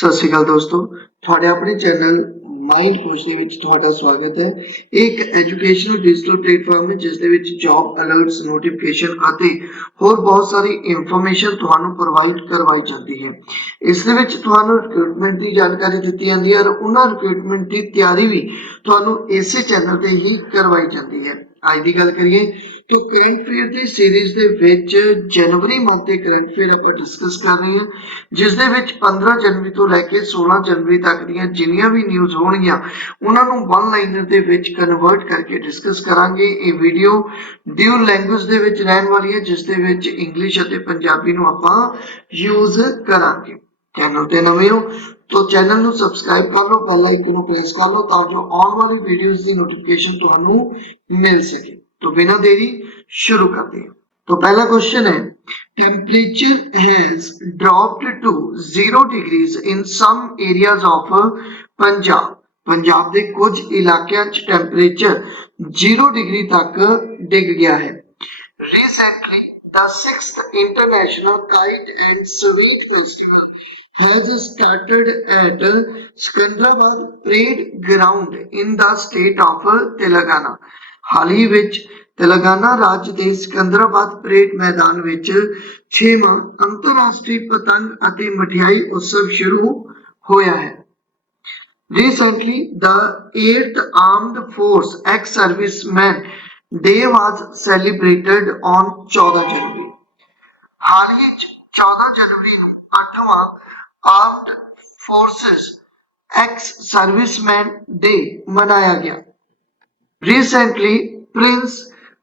ਸਤਿ ਸ਼੍ਰੀ ਅਕਾਲ ਦੋਸਤੋ। ਤੁਹਾਡੇ ਆਪਣੇ ਚੈਨਲ ਮਾਈਂਡ ਕੋਚ ਦੇ ਵਿੱਚ ਤੁਹਾਡਾ ਸਵਾਗਤ ਹੈ। ਇਹ ਇੱਕ ਐਜੂਕੇਸ਼ਨਲ ਡਿਜੀਟਲ ਪਲੇਟਫਾਰਮ ਹੈ, ਜਿਸ ਦੇ ਵਿੱਚ ਜੌਬ ਅਲਰਟਸ, ਨੋਟੀਫਿਕੇਸ਼ਨ ਅਤੇ ਹੋਰ ਬਹੁਤ ਸਾਰੀ ਇਨਫੋਰਮੇਸ਼ਨ ਤੁਹਾਨੂੰ ਪ੍ਰੋਵਾਈਡ ਕਰਵਾਈ ਜਾਂਦੀ ਹੈ। ਇਸ ਦੇ ਵਿੱਚ ਤੁਹਾਨੂੰ ਰਿਕਰੂਟਮੈਂਟ ਦੀ ਜਾਣਕਾਰੀ ਦਿੱਤੀ ਜਾਂਦੀ ਹੈ ਔਰ ਉਹਨਾਂ ਰਿਕਰੂਟਮੈਂਟ ਦੀ ਤਿਆਰੀ ਵੀ ਤੁਹਾਨੂੰ ਇਸੇ ਚੈਨਲ ਤੇ ਹੀ ਕਰਵਾਈ ਜਾਂਦੀ ਹੈ। ਅੱਜ ਦੀ ਗੱਲ ਕਰੀਏ ਤਾਂ ਕਰੰਟ ਫੇਅਰ ਦੀ ਸੀਰੀਜ਼ ਦੇ ਵਿੱਚ ਜਨਵਰੀ ਮੰਥ ਦੇ ਕਰੰਟ ਫੇਅਰ ਆਪਾਂ ਡਿਸਕਸ ਕਰ ਰਹੇ ਹਾਂ, ਜਿਸ ਦੇ ਵਿੱਚ 15 ਜਨਵਰੀ ਤੋਂ ਲੈ ਕੇ 16 ਜਨਵਰੀ ਤੱਕ ਦੀਆਂ ਜਿੰਨੀਆਂ ਵੀ ਨਿਊਜ਼ ਹੋਣਗੀਆਂ, ਉਹਨਾਂ ਨੂੰ ਵਨ ਲਾਈਨਰ ਦੇ ਵਿੱਚ ਕਨਵਰਟ ਕਰਕੇ ਡਿਸਕਸ ਕਰਾਂਗੇ। ਇਹ ਵੀਡੀਓ ਡਿਊਲ ਲੈਂਗੁਏਜ ਦੇ ਵਿੱਚ ਰਹਿਣ ਵਾਲੀ ਹੈ, ਜਿਸ ਦੇ ਵਿੱਚ ਇੰਗਲਿਸ਼ ਅਤੇ ਪੰਜਾਬੀ ਨੂੰ ਆਪਾਂ ਯੂਜ਼ ਕਰਾਂਗੇ। ਚੈਨਲ ਤੇ ਨਵੇਂ ਹੋ ਤਾਂ ਚੈਨਲ ਨੂੰ ਸਬਸਕ੍ਰਾਈਬ ਕਰ ਲਓ ਬੈਲ ਆਈਕਨ ਨੂੰ ਪ੍ਰੈਸ ਕਰ ਲਓ ਤਾਂ ਜੋ ਆਉਣ ਵਾਲੀ ਵੀਡੀਓਜ਼ ਦੀ ਨੋਟੀਫਿਕੇਸ਼ਨ ਤੁਹਾਨੂੰ ਮਿਲ ਸਕੇ तो बिना देरी शुरू करते हैं तो पहला क्वेश्चन है temperature has dropped to zero degrees in some areas of Punjab Punjab ਦੇ ਕੁਝ ਇਲਾਕਿਆਂ 'ਚ ਟੈਂਪਰੇਚਰ 0 ਡਿਗਰੀ ਤੱਕ ਡਿੱਗ ਗਿਆ ਹੈ recently the 6th international kite and sweet festival has started at Sikandrabad parade ground in the state of Telangana ਹਾਲ ਹੀ ਵਿੱਚ ਤੇਲੰਗਾਨਾ ਰਾਜ ਦੇ ਸਿਕੰਦਰਾਬਾਦ ਪਰੇਡ ਮੈਦਾਨ ਵਿੱਚ 6ਵਾਂ ਅੰਤਰਰਾਸ਼ਟਰੀ ਪਤੰਗ ਅਤੇ ਮਠਿਆਈ ਉਤਸਵ ਸ਼ੁਰੂ ਹੋਇਆ ਹੈ Recently, the 8th Armed Force ex-serviceman day was celebrated on 14 ਜਨਵਰੀ ਹਾਲ ਹੀ 'ਚ 14 ਜਨਵਰੀ ਨੂੰ 8ਵਾਂ armed forces ex servicemen day ਮਨਾਇਆ ਗਿਆ recently prince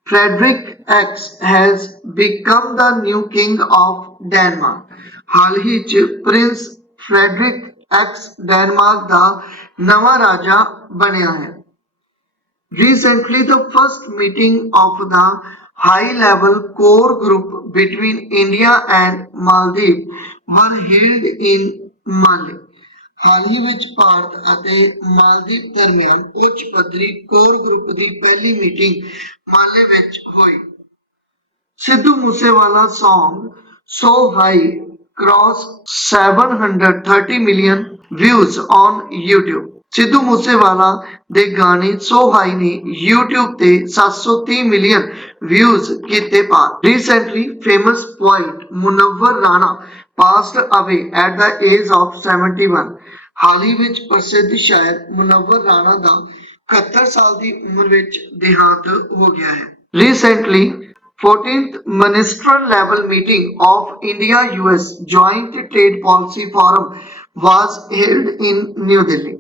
Frederick X has become the new king of Denmark. ਹਾਲ ਹੀ ਚ ਪ੍ਰਿੰਸ ਫ੍ਰੈਡਰਿਕ ਐਕਸ ਡੈਨਮਾਰਕ ਦਾ ਨਵਾਂ ਰਾਜਾ ਬਣਿਆ ਹੈ recently the first meeting of the high level core group between India and Maldives were held in Male. ਹਾਲ ਹੀ ਵਿੱਚ ਭਾਰਤ ਅਤੇ ਮਾਲਦੀਵ ਦਰਮਿਆਨ ਉੱਚ ਪੱਧਰੀ ਕੋਰ ਗਰੁੱਪ ਦੀ ਪਹਿਲੀ ਮੀਟਿੰਗ ਮਾਲੇ ਵਿੱਚ ਹੋਈ Sidhu Moosewala Song So High crossed 730 million views on YouTube Sidhu Moosewala ਦੇ ਗਾਣੇ So High ਨੇ YouTube ਤੇ 730 ਮਿਲੀਅਨ ਵਿਊਜ਼ ਕੀਤੇ ਪਾਰ recently famous poet Munawwar Rana passed away at the age of 71. ਹਾਲ ਹੀ ਵਿੱਚ ਪ੍ਰਸਿੱਧ ਸ਼ਾਇਰ ਮੁਨੱਵਰ ਰਾਣਾ ਦਾ 71 ਸਾਲ ਦੀ ਉਮਰ ਵਿੱਚ ਦੇਹਾਂਤ ਹੋ ਗਿਆ ਹੈ Recently, 14th ministerial level meeting of India-US Joint Trade Policy Forum was held in New Delhi.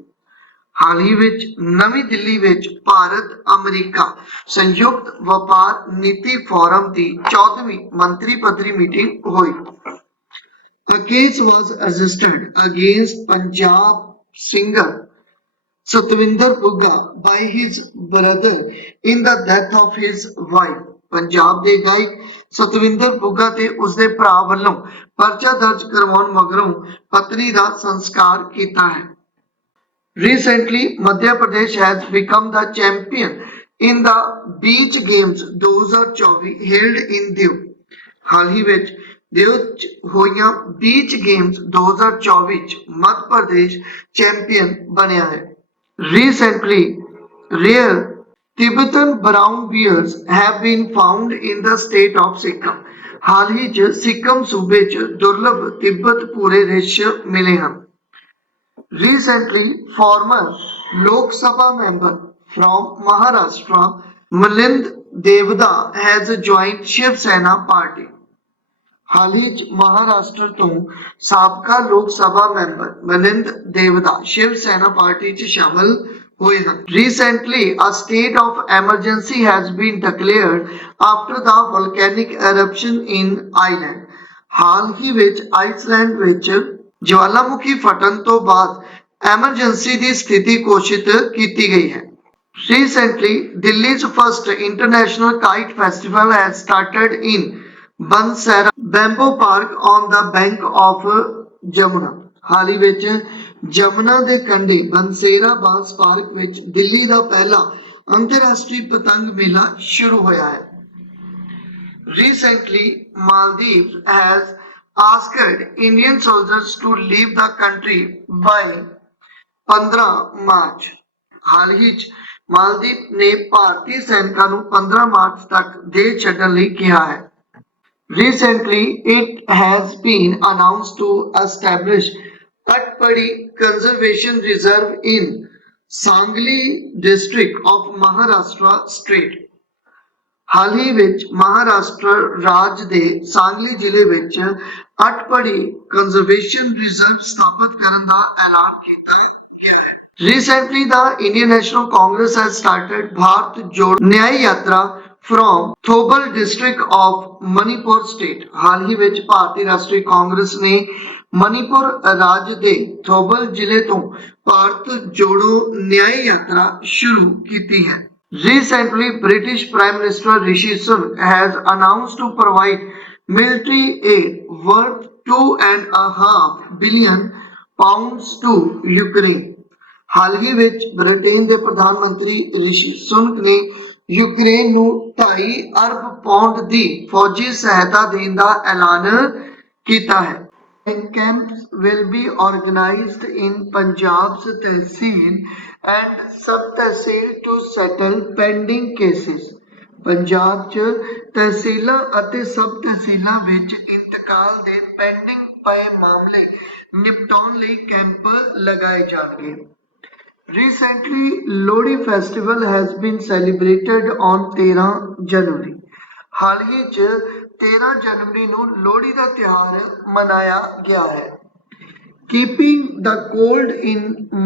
ਹਾਲ ਹੀ ਵਿੱਚ ਨਵੀਂ ਦਿੱਲੀ ਵਿੱਚ ਭਾਰਤ ਅਮਰੀਕਾ ਸੰਯੁਕਤ ਵਪਾਰ ਨੀਤੀ ਫੋਰਮ ਦੀ 14ਵੀਂ ਮੰਤਰੀ ਪੱਧਰੀ ਮੀਟਿੰਗ ਹੋਈ A case was registered against Punjab singer Satwinder Bugga by his brother in the death of his wife. Punjab ਦੇ ਗਾਇਕ ਸਤਵਿੰਦਰ ਬੁੱਗਾ ਤੇ ਉਸਦੇ ਭਰਾ ਵੱਲੋਂ ਪਰਚਾ ਦਰਜ ਕਰਵਾਉਣ ਮਗਰੋਂ ਪਤਨੀ ਦਾ ਸੰਸਕਾਰ ਕੀਤਾ ਹੈ Recently, Madhya Pradesh has become the champion in the beach games 2024 held in Diu. ਹਾਲ ਹੀ ਵਿੱਚ ਦਿਉ 'ਚ ਹੋਈਆਂ ਬੀਚ 2024 ਚ ਮੱਧ ਪ੍ਰਦੇਸ਼ ਚੈਂਪੀਅਨ ਬਣਿਆ ਹੈ Recently, rare Tibetan brown bears have been found in the state of ਹਾਲ ਹੀ ਚ ਸਿੱਕਮ ਸੂਬੇ ਚ ਦੁਰਲਭ ਤਿੱਬਤ ਪੂਰੇ ਰਿਛ ਮਿਲੇ ਹਨ Recently, former Lok Sabha member from Maharashtra, Milind Devda, has joined Shiv Sena party. ਹਾਲ ਹੀ ਚ ਮਹਾਰਾਸ਼ਟਰ ਤੋਂ ਸਾਬਕਾ ਲੋਕ ਸਭਾ ਮੈਂਬਰ ਮਨਿੰਦ ਦੇਵਦਾ ਸ਼ਿਵ ਸੈਨਾ ਪਾਰਟੀ ਚ ਸ਼ਾਮਲ ਹੋਏ ਹਨ recently a state of emergency has been declared after the volcanic eruption in Iceland ਹਾਲ ਹੀ ਵਿੱਚ ਆਈਸਲੈਂਡ ਵਿੱਚ ਜਵਾਲਾਮੁਖੀ ਫਟਣ ਤੋਂ ਬਾਅਦ ਐਮਰਜੈਂਸੀ ਦੀ ਸਥਿਤੀ ਘੋਸ਼ਿਤ ਕੀਤੀ ਗਈ ਹੈ recently Delhi's first international kite festival has started in Bansera bamboo park on the bank of Jamuna ਹਾਲੀ ਵਿੱਚ ਜਮਨਾ ਦੇ ਕੰਢੇ ਬਨਸੇਰਾ ਬਾਂਸ ਪਾਰਕ ਵਿੱਚ ਦਿੱਲੀ ਦਾ ਪਹਿਲਾ ਅੰਤਰਰਾਸ਼ਟਰੀ ਪਤੰਗ ਮੇਲਾ ਸ਼ੁਰੂ ਹੋਇਆ ਹੈ recently maldives has asked indian soldiers to leave the country by 15 March ਹਾਲ ਹੀ ਮਾਲਦੀਪ ਨੇ ਭਾਰਤੀ ਸੈਨਿਕਾਂ ਨੂੰ 15 ਮਾਰਚ ਤੱਕ ਦੇਸ਼ ਛੱਡਣ ਲਈ ਕਿਹਾ ਹੈ Recently, it has been announced to establish Atpadi Conservation Reserve in Sangli district of Maharashtra state. ਹਾਲ ਹੀ ਵਿੱਚ ਮਹਾਰਾਸ਼ਟਰ ਰਾਜ ਦੇ ਸਾਂਗਲੀ ਜ਼ਿਲ੍ਹੇ ਵਿੱਚ ਅਟਪੜੀ ਕੰਜ਼ਰਵੇਸ਼ਨ ਰਿਜ਼ਰਵ ਸਥਾਪਿਤ ਕਰਨ ਦਾ ਐਲਾਨ ਕੀਤਾ ਗਿਆ ਹੈ Recently, the Indian National Congress has started Bharat Jod Nyay Yatra from Thobal district of Manipur state. ਹਾਲ ਹੀ ਵਿੱਚ ਭਾਰਤੀ ਰਾਸ਼ਟਰੀ ਕਾਂਗਰਸ ਨੇ ਮਨੀਪੁਰ ਰਾਜ ਦੇ ਥੋਬਲ ਜ਼ਿਲ੍ਹੇ ਤੋਂ ਭਾਰਤ ਜੋੜੋ ਨਿਆਂ ਯਾਤਰਾ ਸ਼ੁਰੂ ਕੀਤੀ ਹੈ Recently, British Prime Minister Rishi Sunak has announced to provide military aid worth two and a half billion pounds to Ukraine. ਹਾਲ ਹੀ ਵਿੱਚ ਬ੍ਰਿਟੇਨ ਦੇ ਪ੍ਰਧਾਨ ਮੰਤਰੀ ਰਿਸ਼ੀ ਸੁਨਕ ਨੇ ਯੂਕਰੇਨ ਨੂੰ 2.5 ਅਰਬ ਪੌਂਡ ਦੀ ਫੌਜੀ ਸਹਾਇਤਾ ਦੇਣ ਦਾ ਐਲਾਨ ਕੀਤਾ ਹੈ camps will be organized in Punjab's Tehsil and Sub-Tehsil to settle pending cases. Punjab 'ਚ ਤਹਿਸੀਲਾਂ ਅਤੇ ਸਬ ਤਹਿਸੀਲਾਂ ਵਿੱਚ ਇੰਤਕਾਲ ਦੇ ਪੈਂਡਿੰਗ ਪਏ ਮਾਮਲੇ ਨਿਪਟਾਉਣ ਲਈ ਕੈਂਪ ਲਗਾਏ ਜਾਣਗੇ Recently, Lodi festival has been celebrated on 13 ਜਨਵਰੀ ਹਾਲ ਹੀ 'ਚ 13 ਜਨਵਰੀ ਨੂੰ ਲੋਹੜੀ ਦਾ ਤਿਉਹਾਰ ਮਨਾਇਆ ਗਿਆ ਹੈ Keeping the cold in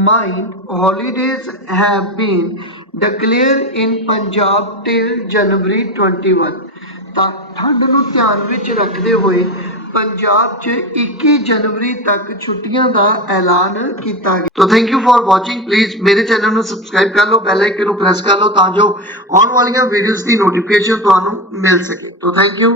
mind, holidays have been declared in Punjab till January 21. ਤਾਂ ਠੰਡ ਨੂੰ ਧਿਆਨ ਵਿੱਚ ਰੱਖਦੇ ਹੋਏ ਪੰਜਾਬ 'ਚ 21 ਜਨਵਰੀ ਤੱਕ ਛੁੱਟੀਆਂ ਦਾ ਐਲਾਨ ਕੀਤਾ ਗਿਆ। ਤੋ thank you for watching please ਮੇਰੇ ਚੈਨਲ ਨੂੰ ਸਬਸਕ੍ਰਾਈਬ ਕਰ ਲਓ ਬੈਲ ਆਈਕਨ ਨੂੰ ਪ੍ਰੈਸ ਕਰ ਲਓ ਤਾਂ ਜੋ ਆਉਣ ਵਾਲੀਆਂ ਵੀਡੀਓਜ਼ ਦੀ ਨੋਟੀਫਿਕੇਸ਼ਨ ਤੁਹਾਨੂੰ ਮਿਲ ਸਕੇ। ਤੋ ਥੈਂਕ ਯੂ